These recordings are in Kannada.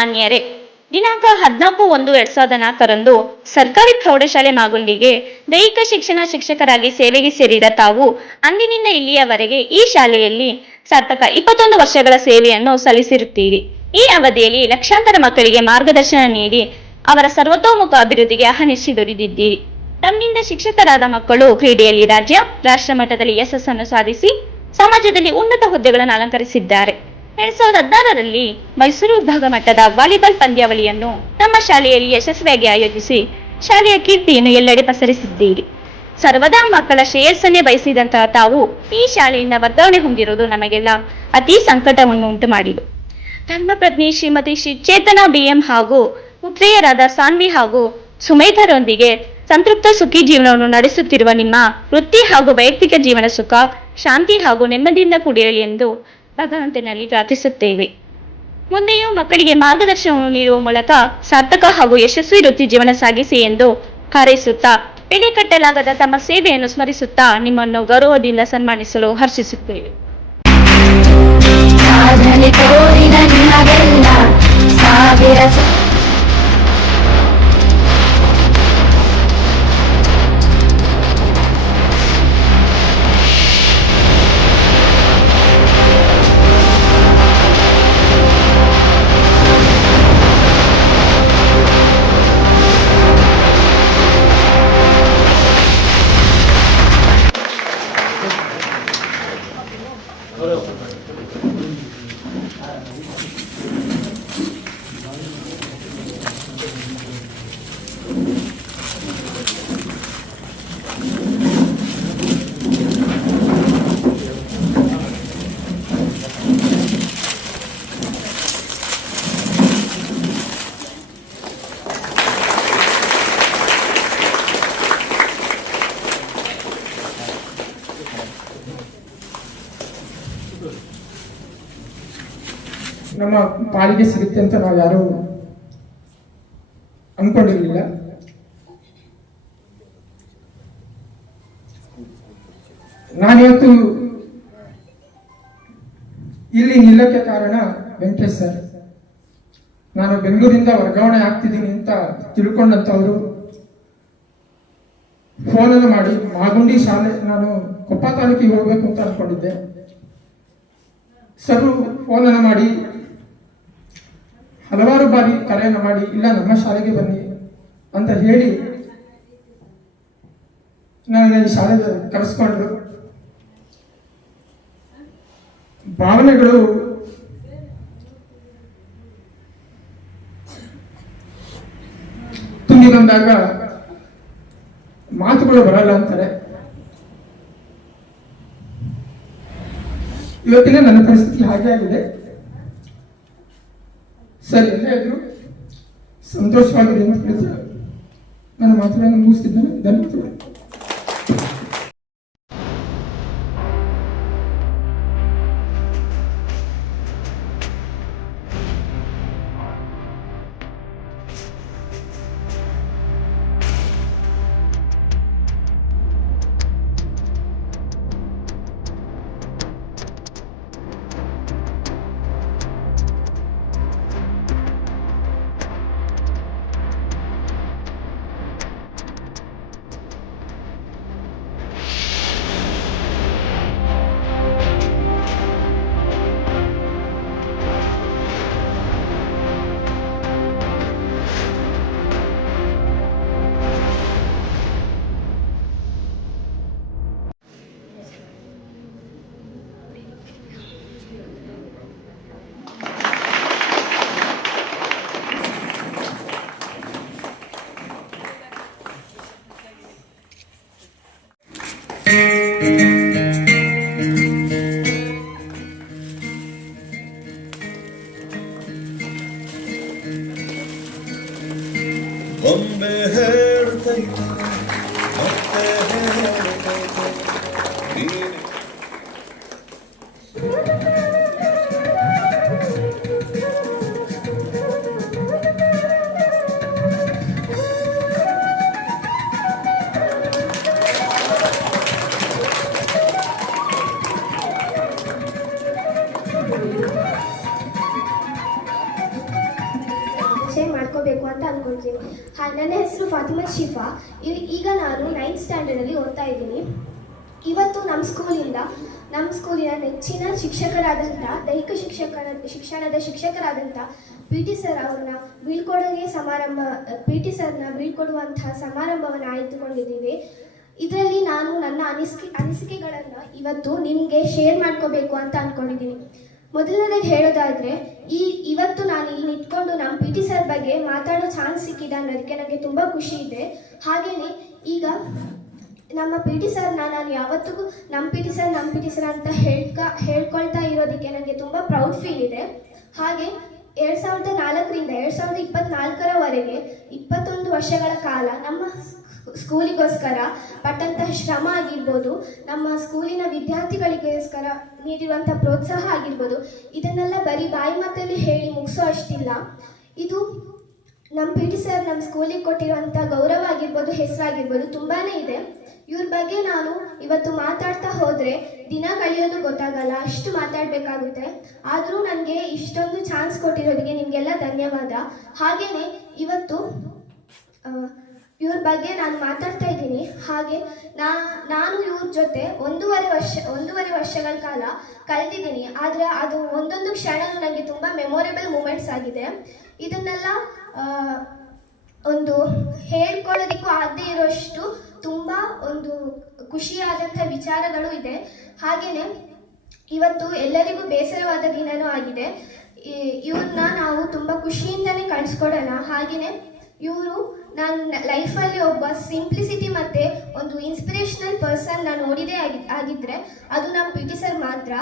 ಮಾನ್ಯರೇ, ದಿನಾಂಕ ಹದಿನಾಲ್ಕು ಒಂದು ಎರಡ್ ಸಾವಿರದ ನಾಲ್ಕರಂದು ಸರ್ಕಾರಿ ಪ್ರೌಢಶಾಲೆ ಮಾಗುಂಡಿಗೆ ದೈಹಿಕ ಶಿಕ್ಷಣ ಶಿಕ್ಷಕರಾಗಿ ಸೇವೆಗೆ ಸೇರಿದ ತಾವು ಅಂದಿನಿಂದ ಇಲ್ಲಿಯವರೆಗೆ ಈ ಶಾಲೆಯಲ್ಲಿ ಸಾರ್ಥಕ ಇಪ್ಪತ್ತೊಂದು ವರ್ಷಗಳ ಸೇವೆಯನ್ನು ಸಲ್ಲಿಸಿರುತ್ತೀರಿ. ಈ ಅವಧಿಯಲ್ಲಿ ಲಕ್ಷಾಂತರ ಮಕ್ಕಳಿಗೆ ಮಾರ್ಗದರ್ಶನ ನೀಡಿ ಅವರ ಸರ್ವತೋಮುಖ ಅಭಿವೃದ್ಧಿಗೆ ಅಹನಿಸಿ ದುಡಿದಿದ್ದೀರಿ ತಮ್ಮಿಂದ ಶಿಕ್ಷಕರಾದ ಮಕ್ಕಳು ಕ್ರೀಡೆಯಲ್ಲಿ ರಾಜ್ಯ ರಾಷ್ಟ್ರ ಮಟ್ಟದಲ್ಲಿ ಯಶಸ್ಸನ್ನು ಸಾಧಿಸಿ ಸಮಾಜದಲ್ಲಿ ಉನ್ನತ ಹುದ್ದೆಗಳನ್ನು ಅಲಂಕರಿಸಿದ್ದಾರೆ. ಎರಡ್ ಸಾವಿರದ ಹದಿನಾರರಲ್ಲಿ ಮೈಸೂರು ವಿಭಾಗ ಮಟ್ಟದ ವಾಲಿಬಾಲ್ ಪಂದ್ಯಾವಳಿಯನ್ನು ನಮ್ಮ ಶಾಲೆಯಲ್ಲಿ ಯಶಸ್ವಿಯಾಗಿ ಆಯೋಜಿಸಿ ಶಾಲೆಯ ಕೀರ್ತಿಯನ್ನು ಎಲ್ಲೆಡೆ ಪಸರಿಸಿದ್ದೀರಿ. ಸರ್ವದಾ ಮಕ್ಕಳ ಶ್ರೇಯಸ್ಸನ್ನೇ ಬಯಸಿದಂತಹ ತಾವು ಈ ಶಾಲೆಯಿಂದ ವರ್ಗಾವಣೆ ಹೊಂದಿರುವುದು ನಮಗೆಲ್ಲ ಅತಿ ಸಂಕಟವನ್ನು ಉಂಟು ಮಾಡಿತು ಧರ್ಮಪ್ರಜ್ಞೆ ಶ್ರೀಮತಿ ಶ್ರೀ ಚೇತನಾ ಬಿಎಂ ಹಾಗೂ ಪುತ್ರಿಯರಾದ ಸಾನ್ವಿ ಹಾಗೂ ಸುಮೇಧರೊಂದಿಗೆ ಸಂತೃಪ್ತ ಸುಖಿ ಜೀವನವನ್ನು ನಡೆಸುತ್ತಿರುವ ನಿಮ್ಮ ವೃತ್ತಿ ಹಾಗೂ ವೈಯಕ್ತಿಕ ಜೀವನ ಸುಖ, ಶಾಂತಿ ಹಾಗೂ ನೆಮ್ಮದಿಯಿಂದ ಕೂಡಿರಲಿ ಎಂದು ಭಗವಂತನಲ್ಲಿ ಪ್ರಾರ್ಥಿಸುತ್ತೇವೆ. ಮುಂದೆಯೂ ಮಕ್ಕಳಿಗೆ ಮಾರ್ಗದರ್ಶನವನ್ನು ನೀಡುವ ಮೂಲಕ ಸಾರ್ಥಕ ಹಾಗೂ ಯಶಸ್ವಿ ವೃತ್ತಿ ಜೀವನ ಸಾಗಿಸಿ ಎಂದು ಹಾರೈಸುತ್ತಾ, ಬೆಲೆ ಕಟ್ಟಲಾಗದ ತಮ್ಮ ಸೇವೆಯನ್ನು ಸ್ಮರಿಸುತ್ತಾ ನಿಮ್ಮನ್ನು ಗೌರವದಿಂದ ಸನ್ಮಾನಿಸಲು ಹರ್ಷಿಸುತ್ತೇವೆ. ನಮ್ಮ ಪಾಲಿಗೆ ಸಿಗುತ್ತೆ ಅಂತ ನಾವು ಯಾರೂ ಅನ್ಕೊಂಡಿರ್ಲಿಲ್ಲ. ನಾನಿವತ್ತು ಇಲ್ಲಿ ನಿಲ್ಲಕ್ಕೆ ಕಾರಣ ವೆಂಕಟೇಶ್ ಸರ್. ನಾನು ಬೆಂಗಳೂರಿಂದ ವರ್ಗಾವಣೆ ಆಗ್ತಿದ್ದೀನಿ ಅಂತ ತಿಳ್ಕೊಂಡಂಥವ್ರು. ಫೋನನ್ನು ಮಾಡಿ, ಮಾಗುಂಡಿ ಶಾಲೆ ನಾನು ಕೊಪ್ಪ ತಾಲೂಕಿಗೆ ಹೋಗ್ಬೇಕು ಅಂತ ಅನ್ಕೊಂಡಿದ್ದೆ. ಸರ್, ಫೋನನ್ನು ಮಾಡಿ ಹಲವಾರು ಬಾರಿ ಕರೆಯನ್ನು ಮಾಡಿ, ಇಲ್ಲ, ನಮ್ಮ ಶಾಲೆಗೆ ಬನ್ನಿ ಅಂತ ಹೇಳಿ ನನ್ನ ಈ ಶಾಲೆಗೆ ಕರೆಸ್ಕೊಂಡ್ರು. ಭಾವನೆಗಳು ತುಂಬಿ ಬಂದಾಗ ಮಾತುಗಳು ಬರಲ್ಲ ಅಂತಾರೆ. ಇವತ್ತಿನ ನನ್ನ ಪರಿಸ್ಥಿತಿ ಹಾಗೆ ಆಗಿದೆ. ಸರ್ ಎಲ್ಲೇ ಸಂತೋಷವಾಗಿ ನಾನು ಮಾತುಗಳನ್ನು ಮುಗಿಸ್ತಿದ್ದೇನೆ. ಧನ್ಯವಾದಗಳು. Con verte y. ಹೆಸರು ಫಾತಿಮಾ ಶಿಫಾ. ಈಗ ನಾನು ನೈನ್ತ್ ಸ್ಟ್ಯಾಂಡರ್ಡಲ್ಲಿ ಓದ್ತಾ ಇದ್ದೀನಿ. ಇವತ್ತು ನಮ್ಮ ಸ್ಕೂಲಿಂದ ನಮ್ಮ ಸ್ಕೂಲಿನ ನೆಚ್ಚಿನ ಶಿಕ್ಷಕರಾದಂಥ ದೈಹಿಕ ಶಿಕ್ಷಕರ, ಶಿಕ್ಷಣದ ಶಿಕ್ಷಕರಾದಂಥ ಪಿ ಟಿ ಸರ್ ಅವ್ರನ್ನ ಬೀಳ್ಕೊಡುಗೆ ಸಮಾರಂಭ ಪಿ ಟಿ ಸರ್ನ ಬೀಳ್ಕೊಡುವಂತಹ ಸಮಾರಂಭವನ್ನು ಆಯ್ದುಕೊಂಡಿದ್ದೀವಿ ಇದರಲ್ಲಿ ನಾನು ನನ್ನ ಅನಿಸಿಕೆ, ಅನಿಸಿಕೆಗಳನ್ನು ಇವತ್ತು ನಿಮಗೆ ಶೇರ್ ಮಾಡ್ಕೋಬೇಕು ಅಂತ ಅಂದ್ಕೊಂಡಿದ್ದೀನಿ ಮೊದಲನೇದಾಗಿ ಹೇಳೋದಾದರೆ, ಈ ಇವತ್ತು ನಾನು ಇಲ್ಲಿ ನಿಂತ್ಕೊಂಡು ನಮ್ಮ ಪಿ ಟಿ ಸರ್ ಬಗ್ಗೆ ಮಾತಾಡೋ ಚಾನ್ಸ್ ಸಿಕ್ಕಿದೆ ಅನ್ನೋದಕ್ಕೆ ನನಗೆ ತುಂಬ ಖುಷಿ ಇದೆ. ಹಾಗೆಯೇ ಈಗ ನಮ್ಮ ಪಿ ಟಿ ಸರ್ನ ನಾನು ಯಾವತ್ತಿಗೂ ನಮ್ಮ ಪಿ ಟಿ ಸರ್ ನಮ್ಮ ಪಿ ಟಿ ಸರ್ ಅಂತ ಹೇಳ್ಕ, ಹೇಳ್ಕೊಳ್ತಾ ಇರೋದಕ್ಕೆ ನನಗೆ ತುಂಬ ಪ್ರೌಡ್ ಫೀಲ್ ಇದೆ. ಹಾಗೆ ಎರಡು ಸಾವಿರದ ನಾಲ್ಕರಿಂದ ಎರಡು ಸಾವಿರದ ಇಪ್ಪತ್ತ್ನಾಲ್ಕರವರೆಗೆ ಇಪ್ಪತ್ತೊಂದು ವರ್ಷಗಳ ಕಾಲ ನಮ್ಮ ಸ್ಕೂಲಿಗೋಸ್ಕರ ಪಟ್ಟಂತಹ ಶ್ರಮ ಆಗಿರ್ಬೋದು, ನಮ್ಮ ಸ್ಕೂಲಿನ ವಿದ್ಯಾರ್ಥಿಗಳಿಗೋಸ್ಕರ ನೀಡಿರುವಂಥ ಪ್ರೋತ್ಸಾಹ ಆಗಿರ್ಬೋದು, ಇದನ್ನೆಲ್ಲ ಬರೀ ಬಾಯಿ ಮಾತಲ್ಲಿ ಹೇಳಿ ಮುಗಿಸೋ ಅಷ್ಟಿಲ್ಲ. ಇದು ನಮ್ಮ ಪಿ ಟಿ ಸರ್ ನಮ್ಮ ಸ್ಕೂಲಿಗೆ ಕೊಟ್ಟಿರುವಂಥ ಗೌರವ ಆಗಿರ್ಬೋದು ಹೆಸರಾಗಿರ್ಬೋದು ತುಂಬಾ ಇದೆ. ಇವ್ರ ಬಗ್ಗೆ ನಾನು ಇವತ್ತು ಮಾತಾಡ್ತಾ ಹೋದರೆ ದಿನ ಕಳೆಯೋದು ಗೊತ್ತಾಗಲ್ಲ, ಅಷ್ಟು ಮಾತಾಡಬೇಕಾಗುತ್ತೆ. ಆದರೂ ನನಗೆ ಇಷ್ಟೊಂದು ಚಾನ್ಸ್ ಕೊಟ್ಟಿರೋದಕ್ಕೆ ನಿಮಗೆಲ್ಲ ಧನ್ಯವಾದ. ಹಾಗೆಯೇ ಇವತ್ತು ಇವ್ರ ಬಗ್ಗೆ ನಾನು ಮಾತಾಡ್ತಾ ಇದ್ದೀನಿ. ಹಾಗೆ ನಾ, ನಾನು ಇವ್ರ ಜೊತೆ ಒಂದೂವರೆ ವರ್ಷ, ಒಂದೂವರೆ ವರ್ಷಗಳ ಕಾಲ ಕಳೆದಿದ್ದೀನಿ ಆದರೆ ಅದು ಒಂದೊಂದು ಕ್ಷಣನೂ ನನಗೆ ತುಂಬ ಮೆಮೊರೇಬಲ್ ಮೂಮೆಂಟ್ಸ್ ಆಗಿದೆ. ಇದನ್ನೆಲ್ಲ ಒಂದು ಹೇಳ್ಕೊಳ್ಳೋದಕ್ಕೂ ಆಗದೇ ಇರೋಷ್ಟು ತುಂಬ ಒಂದು ಖುಷಿಯಾದಂಥ ವಿಚಾರಗಳು ಇದೆ. ಹಾಗೆಯೇ ಇವತ್ತು ಎಲ್ಲರಿಗೂ ಬೇಸರವಾದ ದಿನನೂ ಆಗಿದೆ. ಇವ್ರನ್ನ ನಾವು ತುಂಬ ಖುಷಿಯಿಂದಲೇ ಕಳಿಸ್ಕೊಡೋಣ. ಹಾಗೆಯೇ ಇವರು ನನ್ನ ಲೈಫಲ್ಲಿ ಒಬ್ಬ ಸಿಂಪ್ಲಿಸಿಟಿ ಮತ್ತು ಒಂದು ಇನ್ಸ್ಪಿರೇಷನಲ್ ಪರ್ಸನ್ ನಾನು ನೋಡಿದೇ ಆಗಿ ಆಗಿದ್ದರೆ ಅದು ನಮ್ಮ ಪಿ ಟಿ ಸರ್ ಮಾತ್ರ.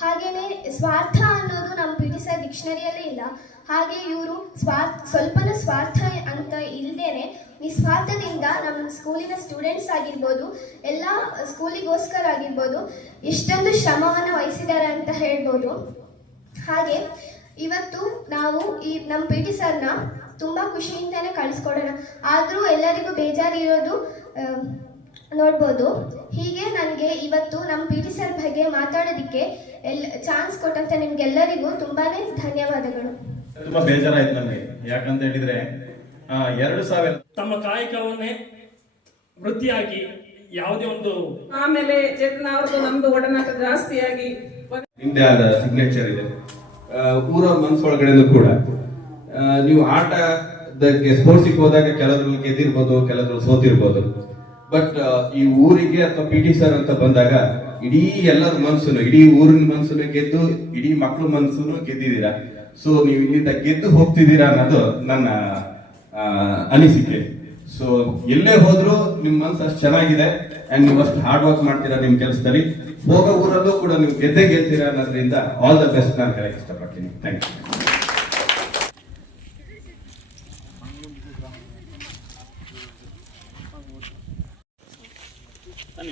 ಹಾಗೆಯೇ ಸ್ವಾರ್ಥ ಅನ್ನೋದು ನಮ್ಮ ಪಿ ಟಿ ಸರ್ ಡಿಕ್ಷನರಿಯಲ್ಲೇ ಇಲ್ಲ. ಹಾಗೆ ಇವರು ಸ್ವಾರ್ಥ ಸ್ವಲ್ಪನೂ ಸ್ವಾರ್ಥ ಅಂತ ಇಲ್ಲದೇನೆ ನಿಸ್ವಾರ್ಥದಿಂದ ನಮ್ಮ ಸ್ಕೂಲಿನ ಸ್ಟೂಡೆಂಟ್ಸ್ ಆಗಿರ್ಬೋದು, ಎಲ್ಲ ಸ್ಕೂಲಿಗೋಸ್ಕರ ಆಗಿರ್ಬೋದು, ಎಷ್ಟೊಂದು ಶ್ರಮವನ್ನು ವಹಿಸಿದ್ದಾರೆ ಅಂತ ಹೇಳ್ಬೋದು. ಹಾಗೆ ಇವತ್ತು ನಾವು ಈ ನಮ್ಮ ಪಿ ಟಿ ಸರ್ನ ತುಂಬ ಖುಷಿಯಿಂದಲೇ ಕಳಿಸ್ಕೊಡೋಣ. ಆದರೂ ಎಲ್ಲರಿಗೂ ಬೇಜಾರಿರೋದು ಇರೋದು ನೋಡ್ಬೋದು. ಹೀಗೆ ನನಗೆ ಇವತ್ತು ನಮ್ಮ ಪಿ ಟಿ ಸರ್ ಬಗ್ಗೆ ಮಾತಾಡೋದಕ್ಕೆ ಎಲ್ ಚಾನ್ಸ್ ಕೊಟ್ಟಂತ ನಿಮ್ಗೆಲ್ಲರಿಗೂ ತುಂಬಾನೇ ಧನ್ಯವಾದಗಳು. ತುಂಬಾ ಬೇಜಾರಾಯ್ತು ನಮಗೆ ಯಾಕಂತ ಹೇಳಿದ್ರೆ ಆ, ಎರಡು ಸಾವಿರ ತಮ್ಮ ಕಾಯಕವನ್ನೇ ವೃತ್ತಿಯಾಗಿ ಯಾವುದೇ ಒಂದು ಆಮೇಲೆ ಚೇತನ ಅವ್ರದ್ದು ನಮ್ದು ಒಡನಾಟ ಜಾಸ್ತಿಯಾಗಿ ನಿಮ್ದೇ ಆದ ಸಿಗ್ನೇಚರ್ ಇದೆ. ಆ, ಊರ ಮನಸ್ಸೊಳಗಡೆನೂ ಕೂಡ ನೀವು ಆಟದಕ್ಕೆ ಸ್ಪೋರ್ಟ್ಸಿಗೆ ಹೋದಾಗ ಕೆಲವರು ಗೆದ್ದಿರ್ಬೋದು ಕೆಲವರು ಸೋತಿರ್ಬೋದು. ಬಟ್ ಈ ಊರಿಗೆ ಅಥವಾ ಪಿ ಟಿ ಸರ್ ಅಂತ ಬಂದಾಗ ಇಡೀ ಎಲ್ಲರ ಮನ್ಸನ್ನು ಇಡೀ ಊರಿನ ಮನ್ಸನ್ನು ಗೆದ್ದು, ಇಡೀ ಮಕ್ಕಳ ಮನ್ಸನ್ನು ಗೆದ್ದಿದ್ದೀರಾ? ಸೊ ನೀವು ಇಲ್ಲಿಂದ ಗೆದ್ದು ಹೋಗ್ತಿದ್ದೀರಾ ಅನ್ನೋದು ನನ್ನ ಅನಿಸಿಕೆ. ಸೊ ಎಲ್ಲೇ ಹೋದ್ರು ನಿಮ್ ಮನ್ಸು ಅಷ್ಟು ಚೆನ್ನಾಗಿದೆ ಅಂಡ್ ನೀವು ಅಷ್ಟು ಹಾರ್ಡ್ ವರ್ಕ್ ಮಾಡ್ತೀರಾ ನಿಮ್ ಕೆಲಸದಲ್ಲಿ. ಹೋಗೋ ಊರಲ್ಲೂ ಕೂಡ ನೀವು ಗೆದ್ದೆ ಗೆಲ್ತೀರಾ ಅನ್ನೋದ್ರಿಂದ ಆಲ್ ದ ಬೆಸ್ಟ್ ನಾನು ಹೇಳಕ್ ಇಷ್ಟಪಡ್ತೀನಿ. ಥ್ಯಾಂಕ್ ಯು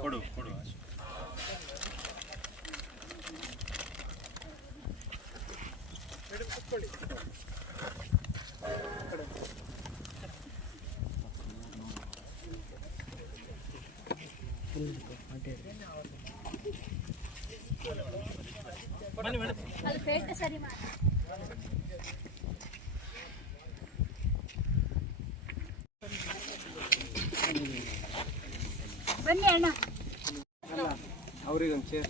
ಕೊಡು ಕೊಡು ಬನ್ನಿ ಮೇಡಮ್ ಎದುರುಗಡೆ 얼마? 아우리 금치.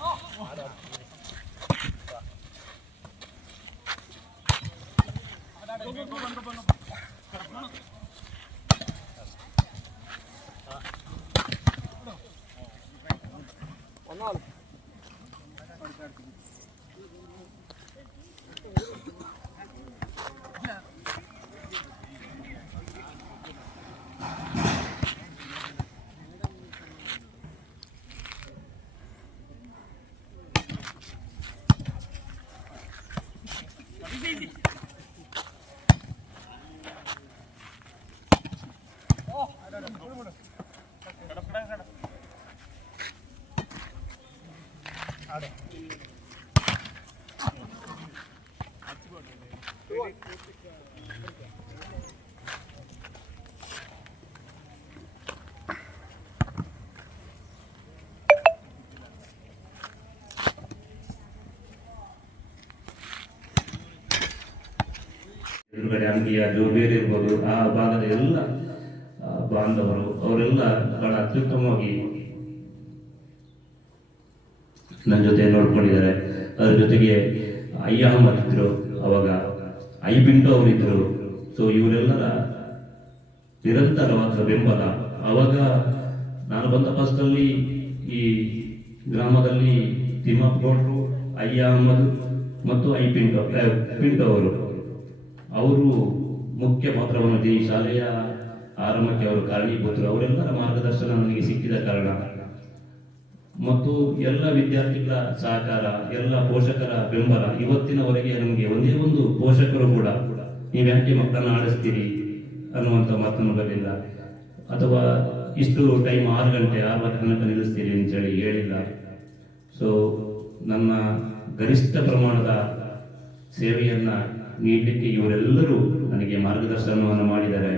어 ಅಂಬಿಯ ಜೋಬೇರಿರ್ಬೋದು ಆ ಭಾಗದ ಎಲ್ಲ ಬಾಂಧವರು ಅವರೆಲ್ಲ ಬಹಳ ಅತ್ಯುತ್ತಮವಾಗಿ ನನ್ನ ಜೊತೆ ನೋಡ್ಕೊಂಡಿದ್ದಾರೆ. ಅದ್ರ ಜೊತೆಗೆ ಅಯ್ಯ ಅಹಮದ್ ಇದ್ರು, ಅವಾಗ ಐ ಬಿಂಟು ಅವರಿದ್ದರು ಸೊ ಇವರೆಲ್ಲರ ನಿರಂತರವಾದ ಬೆಂಬಲ. ಅವಾಗ ನಾನು ಬಂದ ಫಸ್ಟಲ್ಲಿ ಈ ಗ್ರಾಮದಲ್ಲಿ ತಿಮ್ಮಪ್ಪ ಗೌಡ್ರು ಐ ಅಹಮದ್ ಮತ್ತು ಐ ಪಿಂಟು ಪಿಂಟು ಅವರು. ಅವರು ಮುಖ್ಯ ಪಾತ್ರವನ್ನು ಶಾಲೆಯ ಆರಂಭಕ್ಕೆ ಅವರು ಕಾರಣೀಭೂತರು. ಅವರೆಲ್ಲರ ಮಾರ್ಗದರ್ಶನ ನನಗೆ ಸಿಕ್ಕಿದ ಕಾರಣ. ಮತ್ತು ಎಲ್ಲ ವಿದ್ಯಾರ್ಥಿಗಳ ಸಹಕಾರ, ಎಲ್ಲ ಪೋಷಕರ ಬೆಂಬಲ ಇವತ್ತಿನವರೆಗೆ ನಮಗೆ ಒಂದೇ ಒಂದು ಪೋಷಕರು ಕೂಡ ನೀವು ಯಾಕೆ ಮಕ್ಕಳನ್ನ ಆಡಿಸ್ತೀರಿ ಅನ್ನುವಂಥ ಮಾತನ್ನು ಬರಲಿಲ್ಲ. ಅಥವಾ ಇಷ್ಟು ಟೈಮ್ ಆರು ಗಂಟೆ ಆರು ತನಕ ನಿಲ್ಲಿಸ್ತೀರಿ ಅಂತೇಳಿ ಹೇಳಿಲ್ಲ. ಸೊ ನನ್ನ ಗರಿಷ್ಠ ಪ್ರಮಾಣದ ಸೇವೆಯನ್ನ ನೀಡಲಿಕ್ಕೆ ಇವರೆಲ್ಲರೂ ನನಗೆ ಮಾರ್ಗದರ್ಶನವನ್ನು ಮಾಡಿದ್ದಾರೆ.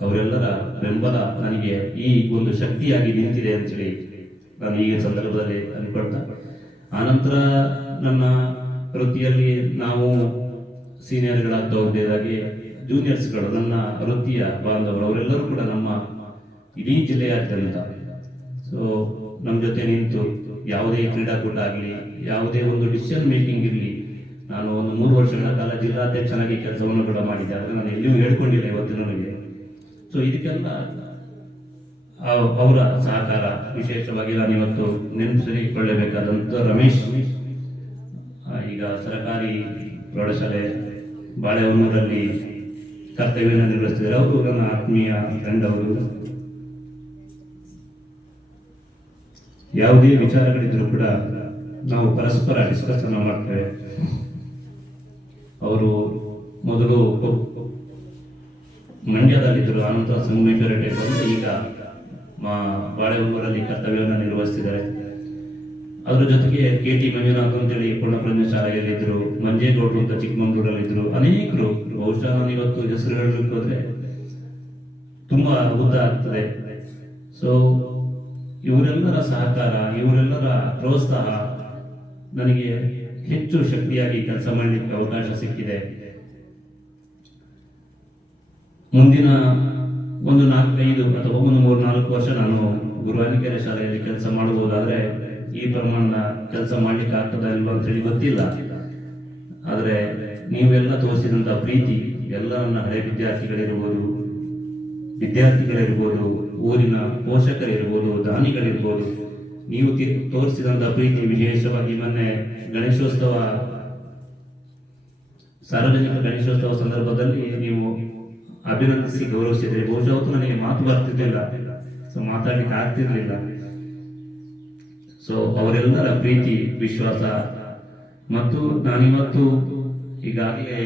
ಅವರೆಲ್ಲರ ಬೆಂಬಲ ನನಗೆ ಈ ಒಂದು ಶಕ್ತಿಯಾಗಿ ನಿಂತಿದೆ ಅಂತೇಳಿ ನಾನು ಈಗ ಸಂದರ್ಭದಲ್ಲಿ ಅನ್ಕೊಳ್ತಾ. ಆನಂತರ ನನ್ನ ವೃತ್ತಿಯಲ್ಲಿ ನಾವು ಸೀನಿಯರ್ಗಳಾಗ್ತಾ ಹೋಗದೇದಾಗಿ ಜೂನಿಯರ್ಸ್ಗಳು ನನ್ನ ವೃತ್ತಿಯ ಬಾಂಧವರು, ಅವರೆಲ್ಲರೂ ಕೂಡ ನಮ್ಮ ಇಡೀ ಜಿಲ್ಲೆಯಾದ್ಯಂತ. ಸೊ ನಮ್ಮ ಜೊತೆ ನಿಂತು ಯಾವುದೇ ಕ್ರೀಡಾಕೂಟ ಆಗಲಿ, ಯಾವುದೇ ಒಂದು ಡಿಸಿಷನ್ ಮೇಕಿಂಗ್ ಇರಲಿ, ನಾನು ಒಂದು ಮೂರು ವರ್ಷಗಳ ಕಾಲ ಜಿಲ್ಲಾಧ್ಯಕ್ಷನಾಗಿ ಕೆಲಸವನ್ನು ಕೂಡ ಮಾಡಿದ್ದೆ. ಆದರೆ ನಾನು ಎಲ್ಲಿಯೂ ಹೇಳ್ಕೊಂಡಿಲ್ಲ ಇವತ್ತು ನನಗೆ ಸೊ ಇದಕ್ಕೆಲ್ಲ ಅವರ ಸಹಕಾರ ವಿಶೇಷವಾಗಿ ನಾನು ಇವತ್ತು ನೆನಪಿಸಿಕೊಳ್ಳಬೇಕಾದಂಥ ರಮೇಶ್. ಈಗ ಸರ್ಕಾರಿ ಪ್ರೌಢಶಾಲೆ ಬಾಳೆಹೊನ್ನೂರಲ್ಲಿ ಕರ್ತವ್ಯವನ್ನು ನಿರ್ವಹಿಸಿದ್ದಾರೆ ಅವರು ನನ್ನ ಆತ್ಮೀಯ ಫ್ರೆಂಡ್ ಅವರು. ಯಾವುದೇ ವಿಚಾರಗಳಿದ್ರು ಕೂಡ ನಾವು ಪರಸ್ಪರ ಡಿಸ್ಕಸ್ ಅನ್ನ ಮಾಡ್ತೇವೆ. ಅವರು ಮೊದಲು ಮಂಡ್ಯದಲ್ಲಿದ್ದರು. ಆನಂತರ ಸಂಗಮೇಶ್ವರ ಟೈಪ್ ಈಗ ಬಾಳೆಹೊನ್ನೂರಲ್ಲಿ ಕರ್ತವ್ಯವನ್ನು ನಿರ್ವಹಿಸಿದ್ದಾರೆ ಅದರ ಜೊತೆಗೆ ಕೆ ಟಿ ಮಂಜುನಾಥ್ ಅಂತೇಳಿ ಪೂರ್ಣಪ್ರಜ್ಞ ಶಾಲೆಯಲ್ಲಿದ್ದರು ಮಂಜೇಗೌಡರು ಅಂತ ಚಿಕ್ಕಮಂಗ್ಳೂರಲ್ಲಿದ್ದರು. ಅನೇಕರು ಬಹುಶಃ ನಾನು ಇವತ್ತು ಹೆಸರು ಹೇಳಬೇಕು ತುಂಬಾ ಉದ್ದ ಆಗ್ತದೆ. ಸೊ ಇವರೆಲ್ಲರ ಸಹಕಾರ, ಇವರೆಲ್ಲರ ಪ್ರೋತ್ಸಾಹ ನನಗೆ ಹೆಚ್ಚು ಶಕ್ತಿಯಾಗಿ ಕೆಲಸ ಮಾಡಲಿಕ್ಕೆ ಅವಕಾಶ ಸಿಕ್ಕಿದೆ. ಮುಂದಿನ ಒಂದು ನಾಲ್ಕೈದು ಅಥವಾ ಒಂದು ಮೂರು ನಾಲ್ಕು ವರ್ಷ ನಾನು ಗುರುವಾನಿಕೆರೆ ಶಾಲೆಯಲ್ಲಿ ಕೆಲಸ ಮಾಡಬಹುದಾದ್ರೆ ಈ ಪ್ರಮಾಣದ ಕೆಲಸ ಮಾಡ್ಲಿಕ್ಕೆ ಆಗ್ತದ ಇಲ್ವಾ ಅಂತೇಳಿ ಗೊತ್ತಿಲ್ಲ. ಆದರೆ ನೀವೆಲ್ಲ ತೋರಿಸಿದಂಥ ಪ್ರೀತಿ ಎಲ್ಲ ನನ್ನ ಹಳೆ ವಿದ್ಯಾರ್ಥಿಗಳಿರ್ಬೋದು ವಿದ್ಯಾರ್ಥಿಗಳಿರ್ಬೋದು, ಊರಿನ ಪೋಷಕರಿರ್ಬೋದು, ದಾನಿಗಳಿರ್ಬೋದು, ನೀವು ತೋರಿಸಿದಂಥ ಪ್ರೀತಿ ವಿಶೇಷವಾಗಿ ಮೊನ್ನೆ ಗಣೇಶೋತ್ಸವ, ಸಾರ್ವಜನಿಕ ಗಣೇಶೋತ್ಸವ ಸಂದರ್ಭದಲ್ಲಿ ನೀವು ಅಭಿನಂದಿಸಿ ಗೌರವಿಸಿದ್ರೆ. ಬಹುಶಃ ಅವತ್ತು ನನಗೆ ಮಾತು ಬರ್ತಿರ್ಲಿಲ್ಲ. ಸೊ ಮಾತಾಡ್ಲಿಕ್ಕೆ ಆಗ್ತಿರ್ಲಿಲ್ಲ. ಸೊ ಅವರೆಲ್ಲರ ಪ್ರೀತಿ, ವಿಶ್ವಾಸ ಮತ್ತು ನಾನಿವತ್ತು ಈಗಾಗಲೇ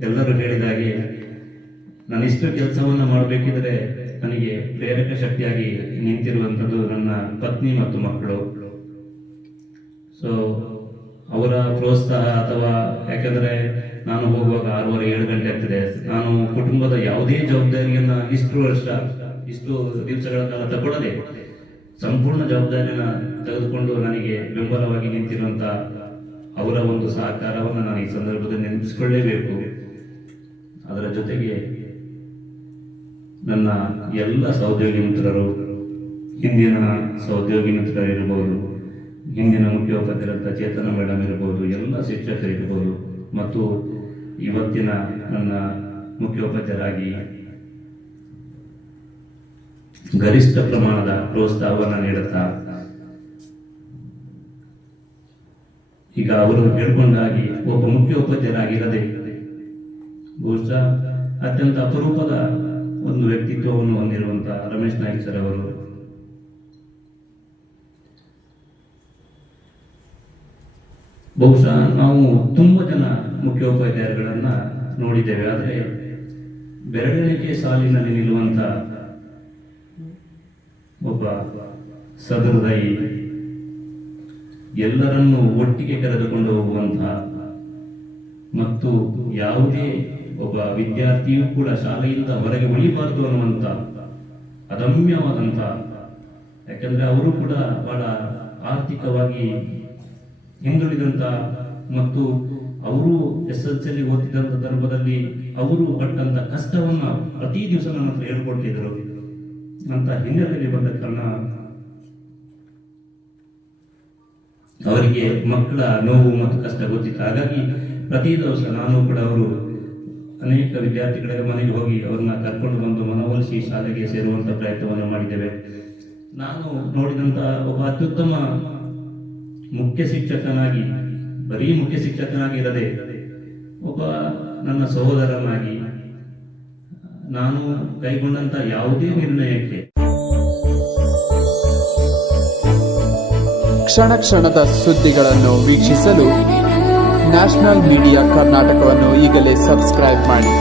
ಎಲ್ಲರೂ ಹೇಳಿದಾಗೆ ನಾನಿಷ್ಟು ಕೆಲಸವನ್ನ ಮಾಡಬೇಕಿದ್ರೆ ನನಗೆ ಪ್ರೇರಕ ಶಕ್ತಿಯಾಗಿ ನಿಂತಿರುವಂಥದ್ದು ನನ್ನ ಪತ್ನಿ ಮತ್ತು ಮಕ್ಕಳು. ಸೊ ಅವರ ಪ್ರೋತ್ಸಾಹ ಅಥವಾ ಯಾಕಂದ್ರೆ ನಾನು ಹೋಗುವಾಗ ಆರೂವರೆ, ಏಳು ಗಂಟೆ ಆಗ್ತದೆ. ನಾನು ಕುಟುಂಬದ ಯಾವುದೇ ಜವಾಬ್ದಾರಿಯನ್ನ ಇಷ್ಟು ವರ್ಷ, ಇಷ್ಟು ದಿವಸಗಳ ಕಾಲ ತಗೊಳ್ಳದೆ ಸಂಪೂರ್ಣ ಜವಾಬ್ದಾರಿಯನ್ನ ತೆಗೆದುಕೊಂಡು ನನಗೆ ಬೆಂಬಲವಾಗಿ ನಿಂತಿರುವಂತ ಅವರ ಒಂದು ಸಹಕಾರವನ್ನು ನಾನು ಈ ಸಂದರ್ಭದಲ್ಲಿ ನೆನಪಿಸಿಕೊಳ್ಳೇಬೇಕು. ಅದರ ಜೊತೆಗೆ ನನ್ನ ಎಲ್ಲ ಸಹೋದ್ಯೋಗಿ ಮಿತ್ರರು, ಹಿಂದಿನ ಸಹೋದ್ಯೋಗಿ ಮಿತ್ರರಿರ್ಬೋದು, ಹಿಂದಿನ ಮುಖ್ಯೋಪಾಧ್ಯಾಯರಂತ ಚೇತನ ಮೇಡಮ್ ಇರ್ಬೋದು, ಎಲ್ಲ ಶಿಕ್ಷಕರಿರ್ಬೋದು, ಮತ್ತು ಇವತ್ತಿನ ನನ್ನ ಮುಖ್ಯೋಪಾಧ್ಯರಾಗಿ ಗರಿಷ್ಠ ಪ್ರಮಾಣದ ಪ್ರೋತ್ಸಾಹವನ್ನು ನೀಡುತ್ತಾ ಈಗ ಅವರು ಹೇಳ್ಕೊಂಡಾಗಿ ಒಬ್ಬ ಮುಖ್ಯೋಪಾಧ್ಯರಾಗಿರದೆ ಬಹುಶಃ ಅತ್ಯಂತ ಅಪರೂಪದ ಒಂದು ವ್ಯಕ್ತಿತ್ವವನ್ನು ಹೊಂದಿರುವಂತಹ ರಮೇಶ್ ನಾಯ್ಕ್ ಸರ್ ಅವರು ಬಹುಶಃ ನಾವು ತುಂಬ ಜನ ಮುಖ್ಯೋಪಾಧ್ಯಾಯರುಗಳನ್ನ ನೋಡಿದ್ದೇವೆ. ಆದರೆ ಬೆರಳಿಕೆ ಸಾಲಿನಲ್ಲಿ ನಿಲ್ಲುವಂತ ಒಬ್ಬ ಸದೃದಯಿ ಎಲ್ಲರನ್ನು ಒಟ್ಟಿಗೆ ಕರೆದುಕೊಂಡು ಹೋಗುವಂತಹ ಮತ್ತು ಯಾವುದೇ ಒಬ್ಬ ವಿದ್ಯಾರ್ಥಿಯೂ ಕೂಡ ಶಾಲೆಯಿಂದ ಹೊರಗೆ ಉಳಿಬಾರದು ಅನ್ನುವಂತ ಅದಮ್ಯವಾದಂತ, ಯಾಕಂದ್ರೆ ಅವರು ಕೂಡ ಬಹಳ ಆರ್ಥಿಕವಾಗಿ ಹಿಂದುಳಿದಂತ ಮತ್ತು ಅವರು ಎಸ್ ಎಲ್ ಸಿ ಓದಿದಂತ ಸಂದರ್ಭದಲ್ಲಿ ಅವರು ಪಟ್ಟಂತ ಕಷ್ಟವನ್ನ ಪ್ರತಿ ದಿವಸ ನನ್ನ ಹತ್ರ ಹೇಳ್ಕೊಡ್ತಿದ್ರು ಅಂತ ಹಿನ್ನೆಲೆಯಲ್ಲಿ ಬಂದ ಕಾರಣ ಅವರಿಗೆ ಮಕ್ಕಳ ನೋವು ಮತ್ತು ಕಷ್ಟ ಗೊತ್ತಿತ್ತು. ಹಾಗಾಗಿ ಪ್ರತಿ ದಿವಸ ನಾನು ಕೂಡ ಅವರು ಅನೇಕ ವಿದ್ಯಾರ್ಥಿಗಳ ಮನೆಗೆ ಹೋಗಿ ಅವ್ರನ್ನ ಕರ್ಕೊಂಡು ಬಂದು ಮನವೊಲಿಸಿ ಶಾಲೆಗೆ ಸೇರುವಂತ ಪ್ರಯತ್ನವನ್ನು ಮಾಡಿದ್ದೇವೆ. ನಾನು ನೋಡಿದಂತ ಒಬ್ಬ ಅತ್ಯುತ್ತಮ ಮುಖ್ಯ ಶಿಕ್ಷಕನಾಗಿ ಬರೀ ಮುಖ್ಯ ಶಿಕ್ಷಕನಾಗಿ ಇರದೆ ಒಬ್ಬ ನನ್ನ ಸಹೋದರನಾಗಿ, ನಾನು ಕೈಗೊಂಡಂತ ಯಾವುದೇ ನಿರ್ಣಯಕ್ಕೆ. ಕ್ಷಣ ಕ್ಷಣದ ಸುದ್ದಿಗಳನ್ನು ವೀಕ್ಷಿಸಲು ನ್ಯಾಷನಲ್ ಮೀಡಿಯಾ ಕರ್ನಾಟಕವನ್ನು ಈಗಲೇ ಸಬ್ಸ್ಕ್ರೈಬ್ ಮಾಡಿ.